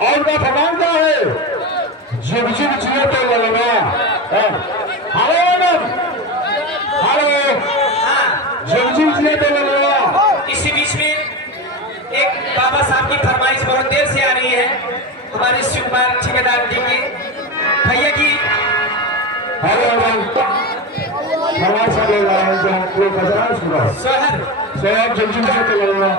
और उनका फरमान क्या है? जिब जिब जियो तो लगना। हेलो मैडम, हेलो, जिब जिब जियो तो लगना। इसी बीच में एक बाबा साहब की फरमाइश बहुत देर से आ रही है, हमारे शिव कुमार ठेकेदार जी के भैया की। हेलो मैडम, फरमाइश कर रहे हैं जो हम लोग बजा सुना। सोहर सोहर जिब जिब जियो तो लगना।